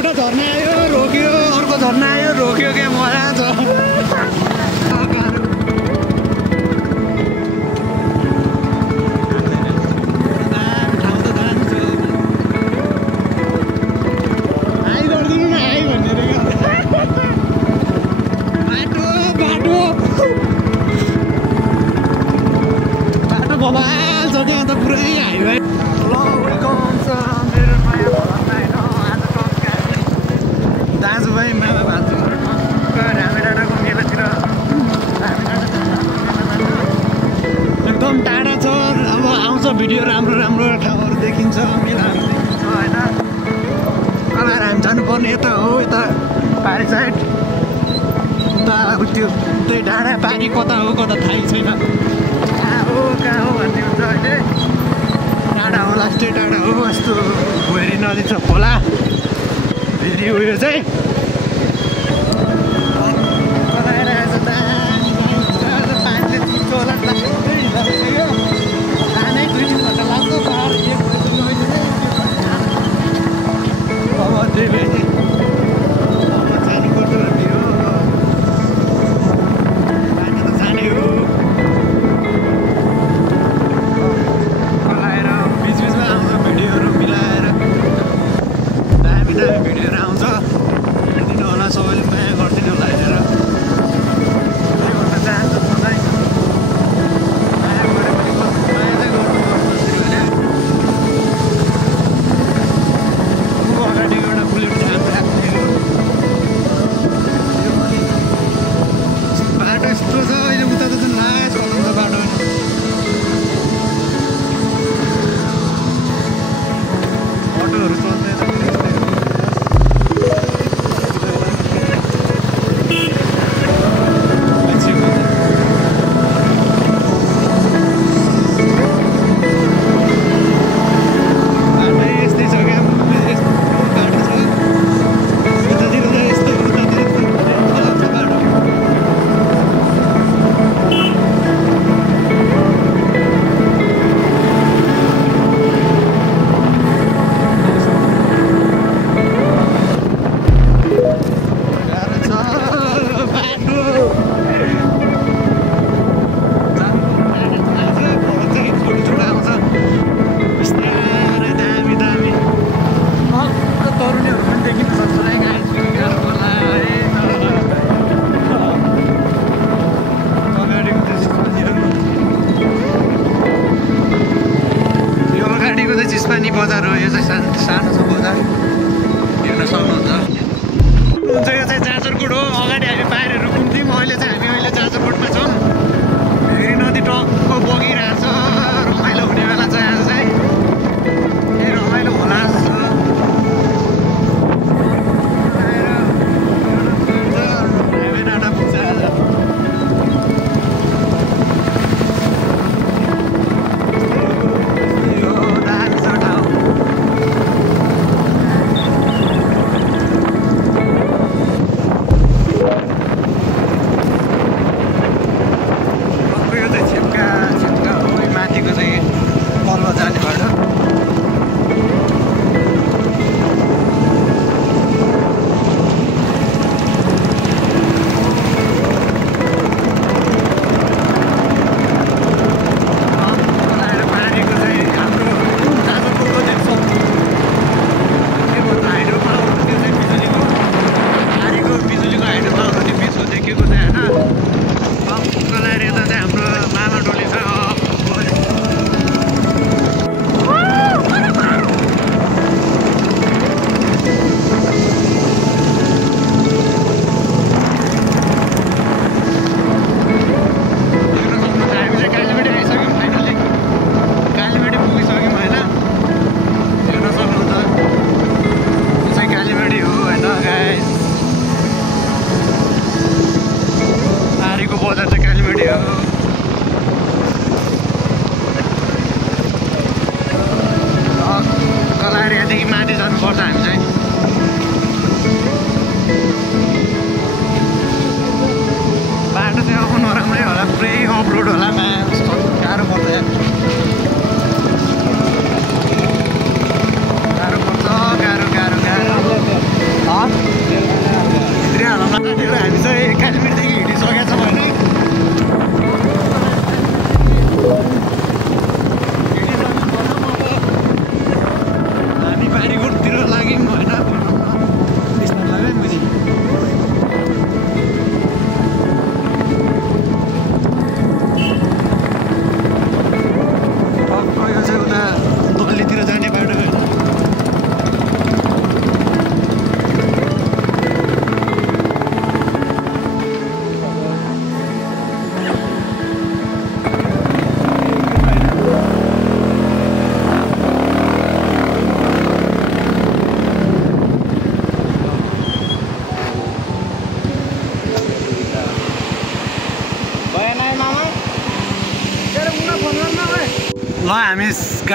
एउटा झर्ना आयो रोक्यो, अर्को झर्ना आयो रोक्यो, क्या मजा छ। बबाल छ क्या अन्त पुरै हाइवे। ल वेलकम छ मेरो नयाँ भवनमा होइन। आज टक्का दाजुभाइ मामा भान्जीहरू रामे डाँडाको मेलातिर एकदम टाढा छ। अब आउँछ भिडियो, राम्रो राम्रो ठाउँहरू देखिन्छ, मेलाहरू देखिन्छ होइन। कलाएर हामी जानुपर्ने यता हो, यता पारी साइड उता त्यो त्यही डाँडा पारी कता हो कता थाहै छैन। कहाँ हो भन्ने हुन्छ अहिले। टाढा होला, स्टे टाढा हो। यस्तो भेरी नदी छ, खोला भेरी उयो चाहिँ पानीले चिप्छ होला। खानै 2-3 घन्टा लाग्छ। पाहाड एक अब त्यही भएर जानुपर्छ भन्ने हो। बाटो त जाने हो। भिडियोहरू आउँछ, हेरिदिनु होला, सबैले माया गरिदिनु होला हेरेर। त्यही गर्न चाहन्छु म चाहिँ। माया गऱ्यो भने माया चाहिँ गर्नुपर्छ त्यसरी भने। अगाडि एउटा बुलेट जान्छ राख्ने हो। बाटो यस्तो छ अहिले, उता त झन् नयाँ चलाउँछ बाटो। अटोहरू चल्दैछ। चिसपानी बजार हो। यो चाहिँ सानो छ बजार, हेर्न सक्नुहुन्छ। यो चाहिँ जाजरकोट हो। अगाडि हामी पाहाडहरू घुम्थ्यौँ, अहिले चाहिँ हामी जाजरकोटमा छौँ। फेरि नदी टक्क बगिरहेको छ। रमाइलो हुने बेला चाहिँ आज चाहिँ रमाइलो होला जस्तो छ। हामी डाँडा पुग्छ आज।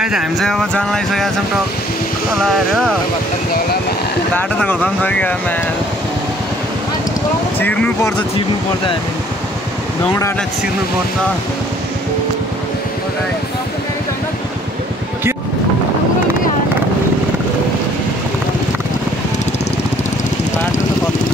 गाइज हामी चाहिँ अब जान लागिसकेका छौँ टक्क लाएर बाटो त खतम छ क्या चिर्नु पर्छ हामी नौडाटा छिर्नु पर्छ बाटो त खतम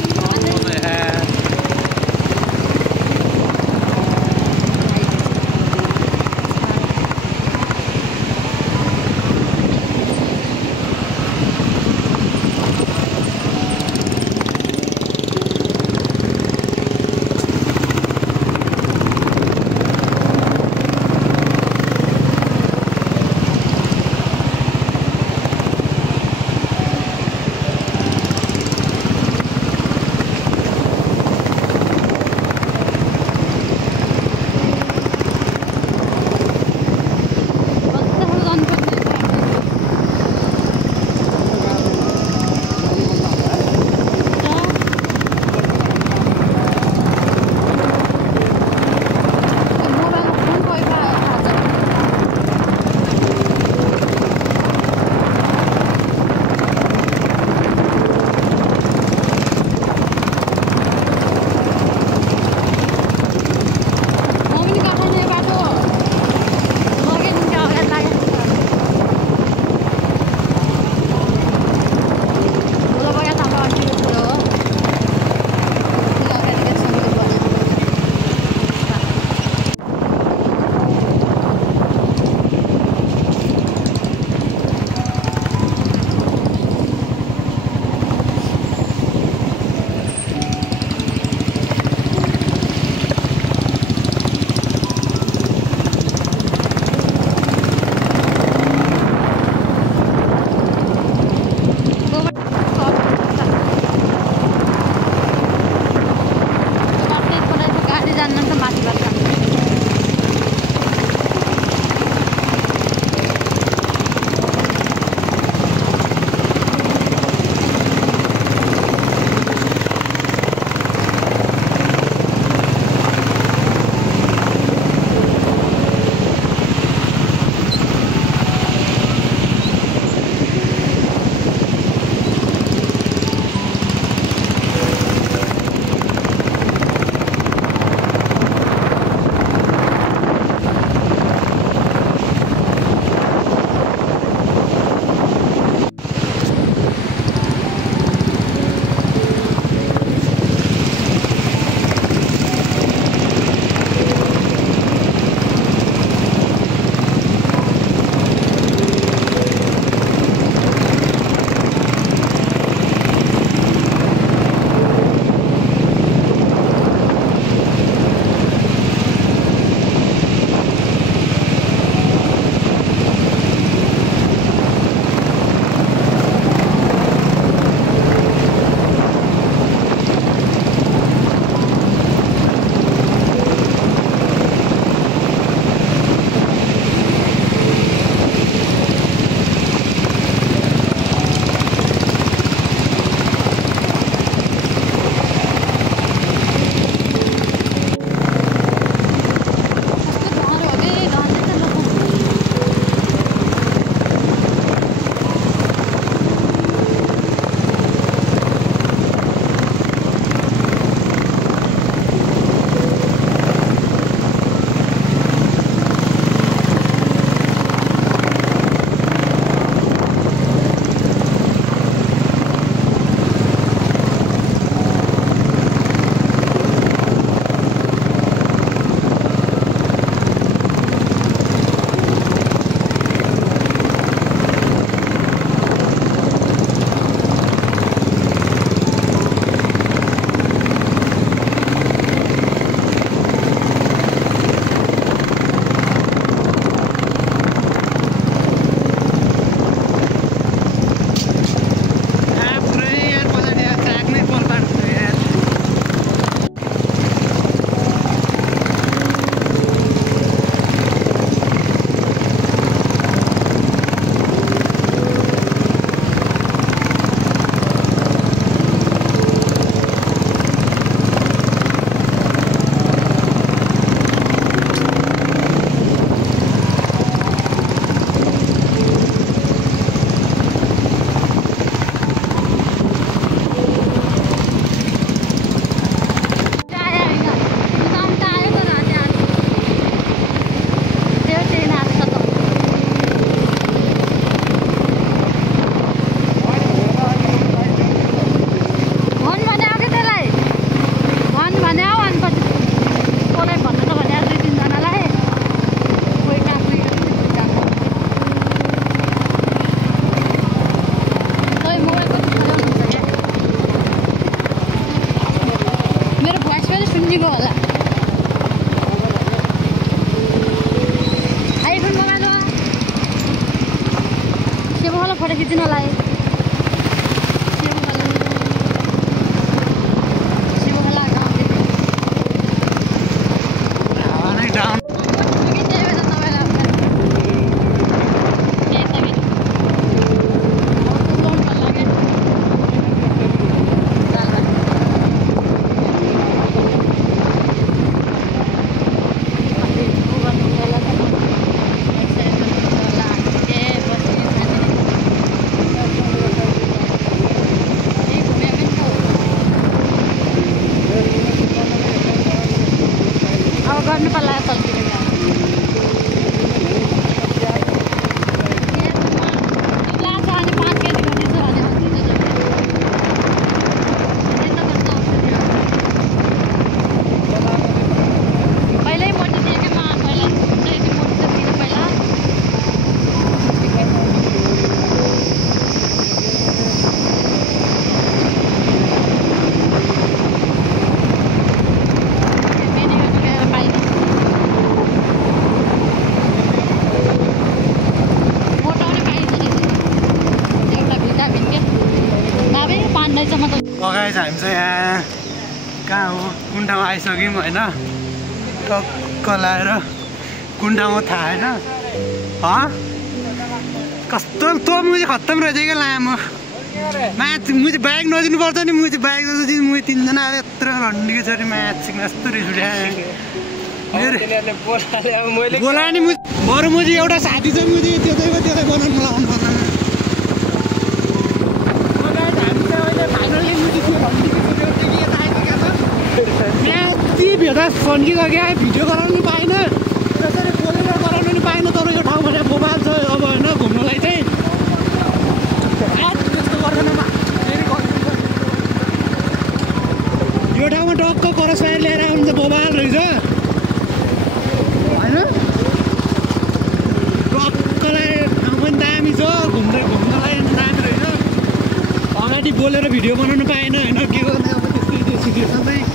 सेवाला फोटो खिच्नलाई गर्नु पर्ला तल्तिर गाइस हामी चाहिँ यहाँ कहाँ हो कुण्ठामा आइसक्यौँ होइन टक्क लाएर कुण्ठामा थाहा होइन कस्तो तँ मुझे खत्तम रहेछ क्या लामो म्याच मुझे बाइक नदिनु पर्छ नि मुझे बाइक नदिनु म तिनजना आएर यत्रो रन्डीको छ नि म्याच सिक्न यस्तो रिस उठ्यो बोला नि बरु मुझे एउटा साथी चाहिँ मुझे त्यसलाई बनाउनु लगाउनु पर्दैन भेट्दा फन्किसक्यो भिडियो गराउनु पाएन त्यसरी बोलेर गराउनु नि पाएन तर यो ठाउँमा चाहिँ मोबाइल छ अब होइन घुम्नलाई चाहिँ त्यस्तो गर्दैन यो ठाउँमा टक्क करसबारी ल्याएर आउनु त मोबाइल रहेछ होइन टक्कलाई ठाउँ पनि दामी छ घुम्नलाई दामी रहेछ अगाडि बोलेर भिडियो बनाउनु पाएन होइन के गर्ने अब त्यस्तै सिचुएसन चाहिँ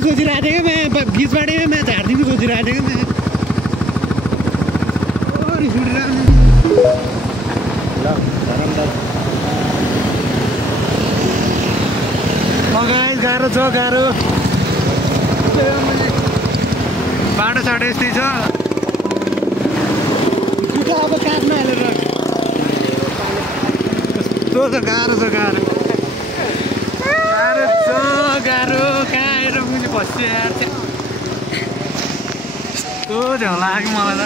सोचिरहेको थिएँ क्या मैं बीच बाटैमा मैं झारिदिनु सोचिरहेको थिएँ क्या मैं रिस उठिरहेको गाह्रो छ गाह्रो बाटो साटो यस्तै छ अब काट्न हालेर कस्तो छ गाह्रो गाह्रो कहाँ मुझे बस्यो यार यस्तो झ्याउ लाग्यो मलाई त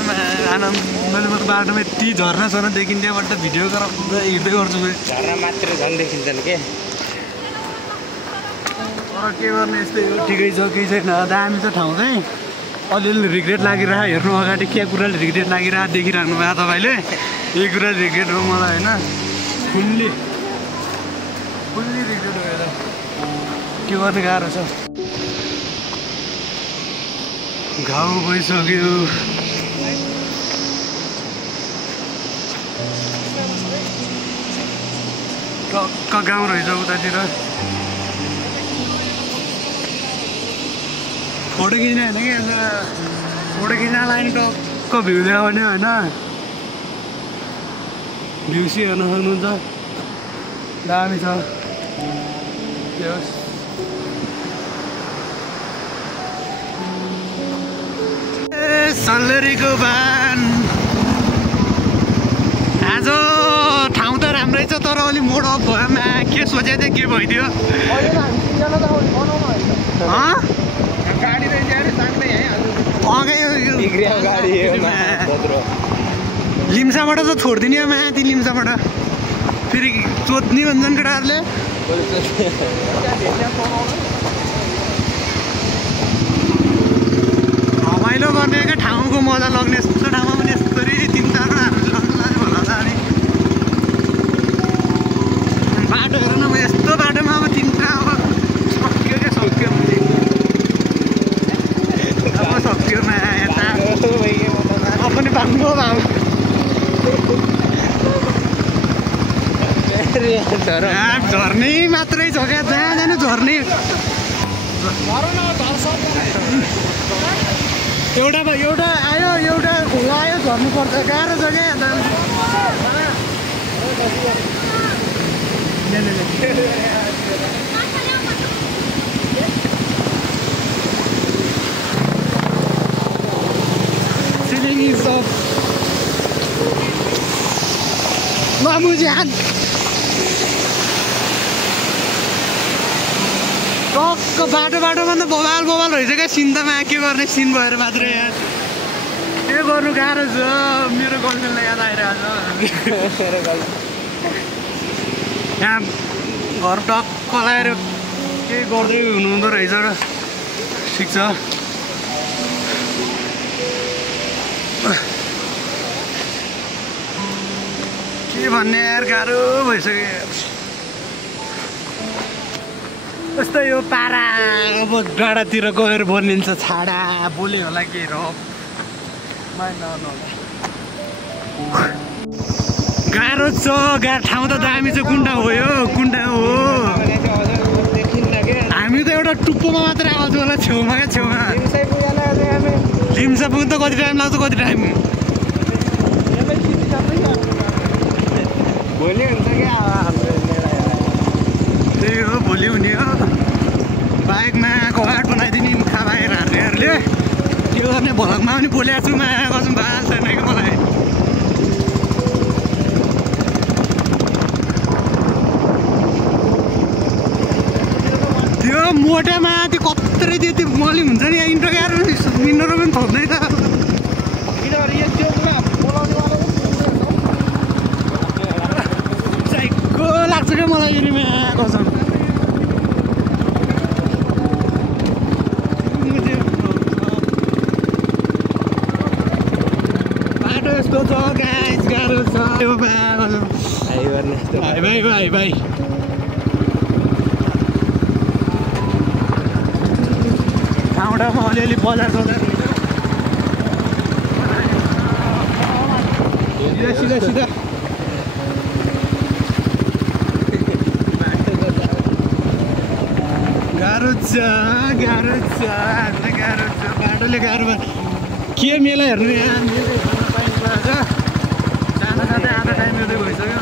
आनन्द मैले म त बाटोमा यति झर्ना सर्ना देखिन्थ्योबाट भिडियो गराउँदै हिँड्दै गर्छु झर्ना मात्र झन् देखिन्छन् के के गर्ने यस्तै हो ठिकै छ केही छैन दामी छ ठाउँ चाहिँ अलिअलि रिग्रेट लागिरहेको हेर्नु अगाडि के कुराले रिग्रेट लागिरहेको देखिराख्नु भयो तपाईँले यही कुरा रिग्रेट हो मलाई होइन फुल्ली रिग्रेट हो हेर के गर्ने गाह्रो छ घाउ भइसक्यो टक्क गाउँ रहेछ उतातिर फोटो खिच्ने होइन कि फोटो खिच्नलाई नि टक्क भ्यू देखाउने होइन भ्यू सी हेर्न सक्नुहुन्छ दामी छ सल्लेरीको बान आज ठाउँ त राम्रै छ तर अलि मोड अफ भयो मा के सोचेको थिएँ के भइदियो लिम्साबाट त छोडिदिने माथि लिम्साबाट फेरि चोद्ने भन्छन् केटाहरूले रमाइलो गर्ने क्या आम्बो बाबा झर्ने मात्रै छ क्या जहाँ जानु झर्ने एउटा आयो एउटा खोला आयो झर्नुपर्छ गाह्रो छ क्या मुझ्यान टक्क बाटोमा त बबाल रहेछ क्या सिन्तामा के गर्ने सिन भएर मात्रै यहाँ के गर्नु गाह्रो छ मेरो गर्लफ्रेन्डलाई याद आइरहेको छ यहाँ घर टक्क लगाएर के गर्दै हुनुहुँदो रहेछ र ठिक छ के भन्ने यार गाह्रो भइसक्यो जस्तै यो पारा अब डाँडातिर गएर बनिन्छ छाडा बोल्यो होला के रफ गाह्रो छ ठाउँ त दामी छ कुन ठाउँ हो यो कुन ठाउँ हो हामी त एउटा टुप्पोमा मात्रै आउँछौँ होला छेउमा क्या छेउमा लिम्सा पुग्नु त कति टाइम लाग्छ कति टाइम भोलि हुन्छ क्या त्यही हो भोलि हुने हो बाइकमा कबाट बनाइदिने मुखा बाहिर हान्नेहरूले त्यो गर्ने भ्लगमा पनि बोलेको छु माया कसम बाल छैन कि मलाई त्यो मोटामा त्यो कत्रै त्यो मली हुन्छ नि इन्ट्रो गाह्रो इन्ट्रो पनि थप्दै त साइको लाग्छ क्या मलाई यो माया कसम बाटो यस्तो छ गाइस गाह्रो छ यो माया कसम भाइ ठाउँमा अलिअलि बजार सिधा गाह्रो छ बाटोले गाह्रो के मेला हेर्नु यहाँ जाँदा जाँदै आधा टाइम एउटै भइसक्यो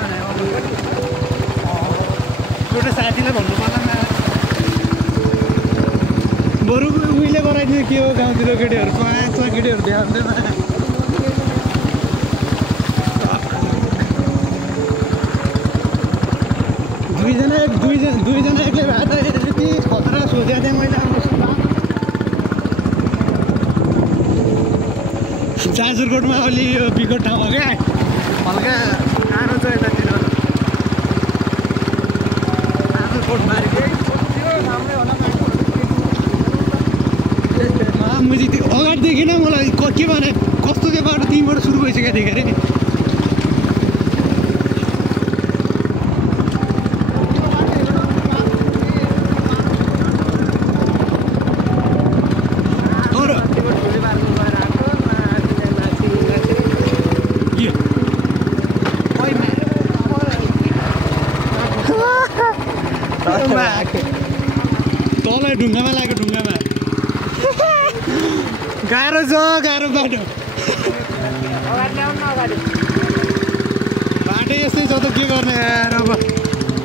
एउटा साथीलाई भन्नु पर्ला बरु उहिले गराइदियो के हो गाउँतिर केटीहरू पाँच केटीहरू देखाउँदैन दुईजना एक्लै भए त यति खतरा सोचेको थिएँ मैले जाजरकोटमा अलि यो बिकट ठाउँ हो क्या हल्का गाह्रो छ यतातिर जाजरकोटबारी मैले त्यो अगाडिदेखि नै मलाई के भने कस्तो त्यो बाटो त्यहीँबाट सुरु भइसकेको थिएँ अरे तँलाई ढुङ्गामा लाग्यो ढुङ्गामा गाह्रो छ गाह्रो बाटो बाटो यस्तै छ त के गर्ने यार अब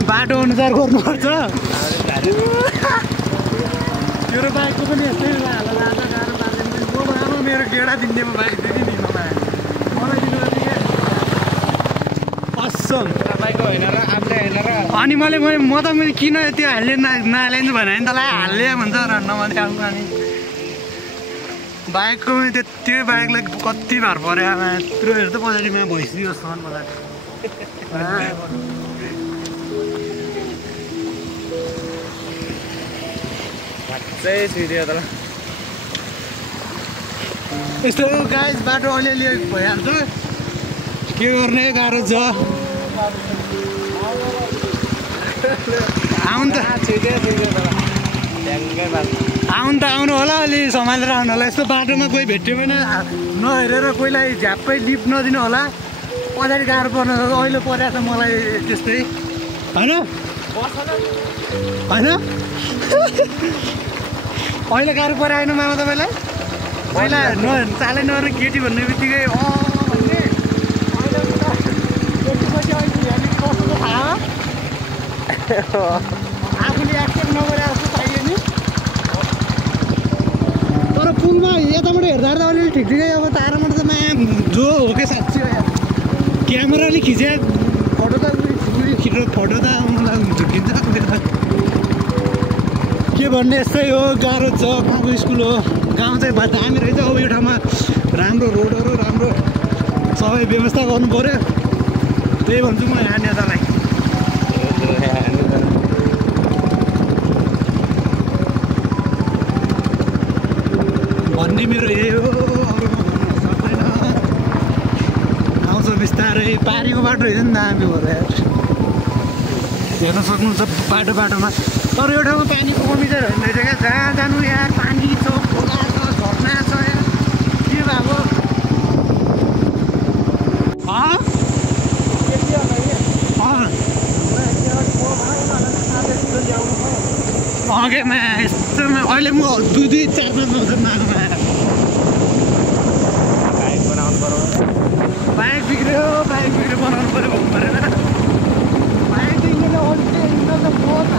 बाटो अनुसार गर्नुपर्छ मेरो बाइकको पनि यस्तै गाह्रो बाटो मेरो गेडा दिन्नेमा बाइक दिने नि मलाई दिनु असम अनि म त किन त्यो हाल्ने नहालिन्छ भने त ला हाल्ने भन्छ र नभने आउनु अनि बाइकको त्यो बाइकलाई कति भार पऱ्यो यत्रो हेर त पछाडिमा भइसक्यो जस्तो मलाई यस्तो गाइस बाटो अलिअलि भइहाल्छ के गर्ने गाह्रो छ आउनु त आउनु त आउनु होला अलि सम्हालेर आउनु होला यस्तो बाटोमा कोही भेट्यो भने नहेरेर कोहीलाई झ्याप्पै लिफ्ट नदिनु होला पछाडि गाह्रो पर्न अहिले परेको छ मलाई त्यस्तै होइन होइन अहिले गाह्रो परेन मामा तपाईँलाई पहिला चालै नगर्ने केटी भन्ने बित्तिकै भन्ने अहिले केटीपछि अहिले अलिक कस्तो थाहा आफूले एक्सेप्ट नगरे जस्तो चाहियो नि तर पुलमा यताबाट हेर्दा त अलिअलि ठिक ठिकै अब ताराबाट त जो हो कि साँच्ची क्यामेराले खिचे फोटो त खिचेर फोटो त मलाई झुक्किन्छ के भन्ने यस्तै हो गाह्रो छ गाउँको स्कुल हो गाउँ चाहिँ दामी रहेछ अब यो ठाउँमा राम्रो रोडहरू राम्रो सबै व्यवस्था गर्नु पऱ्यो त्यही भन्छु म यहाँ नेतालाई भन्ने मेरो यही हो अरू म भन्नु सक्दैन आउँछ बिस्तारै पारीको बाटो रहेछ नि दामी भएर हेर्न सक्नुहुन्छ बाटोमा तर यो ठाउँमा पानीको कमी चाहिँ रहेन रहेछ क्या जहाँ जानु यार पानी छ खोला छ झर्ना छ यार के भएको अघिमा यस्तोमा अहिले म 2-4-5 मागमा बाइक बिग्रियो बनाउनु पऱ्यो भन्नु परेन बाइक बिग्रेर त बहुत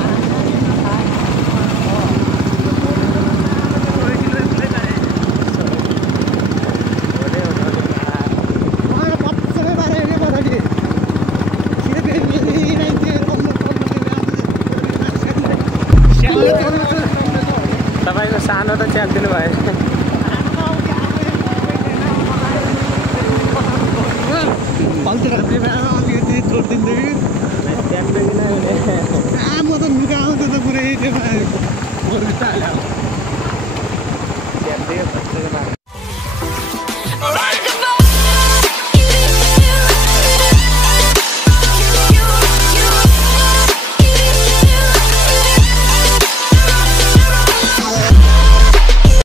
तपाईँको सानो त च्यापिदिनु भयो छोडिदिँदै म त लुगा आउँछ त पुरै त्यो